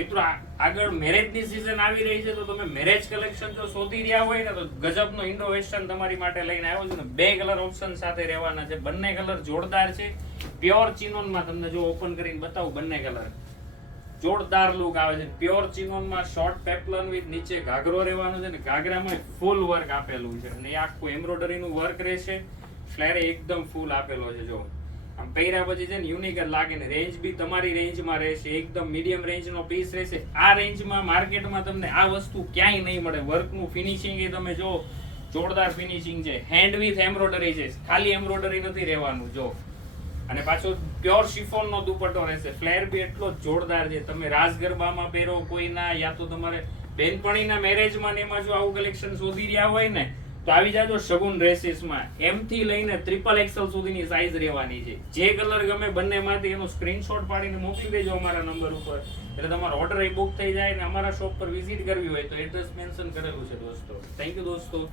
મિત્રો આગળ મેરેજની સીઝન આવી રહી છે, તો તમે મેરેજ કલેક્શન જો શોધી રહ્યા હોય ને, તો ગજબનો ઇન્ડો વેસ્ટર્ન તમારી માટે લઈને આવ્યો છું ને. 2 કલર ઓપ્શન સાથે રહેવાના છે. બંને કલર જોરદાર છે. પ્યોર ચિનોનમાં તમને જો ઓપન કરીને બતાવું, બંને કલર જોરદાર લુક આવે છે. પ્યોર ચિનોનમાં શોર્ટ પેપ્લન વિથ નીચે ઘાઘરો રહેવાનો છે ને ઘાઘરામાં ફૂલ વર્ક આપેલું છે અને આખું એમ્બ્રોઇડરીનું વર્ક રહેશે. ફ્લેર એકદમ ફૂલ આપેલો છે. જો આમ પહેર્યા પછી છે ને યુનિક જ લાગે ને. રેન્જ બી તમારી રેન્જમાં રહેશે. એકદમ મીડિયમ રેન્જનો પીસ રહેશે. આ રેન્જમાં માર્કેટમાં તમને આ વસ્તુ ક્યાંય નહીં મળે. વર્કનું ફિનિશિંગ એ તમે જો જોરદાર ફિનિશિંગ છે. હેન્ડ વિથ એમ્બ્રોઇડરી છે, ખાલી એમ્બ્રોઇડરી નથી રહેવાનું. જો અને પાછો પ્યોર શિફોનનો દુપટ્ટો રહેશે. ફ્લેર બી એટલો જોરદાર છે. તમે રાસ ગરબામાં પહેરો કોઈના, યા તો તમારે બેનપણીના મેરેજમાં ને એમાં જો આવું કલેક્શન શોધી રહ્યા હોય ને, તો આવી જાજો શગુન ડ્રેસીસમાં. એમ થી લઈને XXL સુધીની સાઈઝ રહેવાની છે. જે કલર ગમે બંનેમાંથી એનો સ્ક્રીનશોટ પાડીને મોકલી દેજો અમારા નંબર ઉપર, એટલે તમારો ઓર્ડર બુક થઈ જાય. અને અમારા શોપ પર વિઝિટ કરવી હોય તો એડ્રેસ મેન્શન કરેલું છે દોસ્તો. થેન્ક યુ દોસ્તો.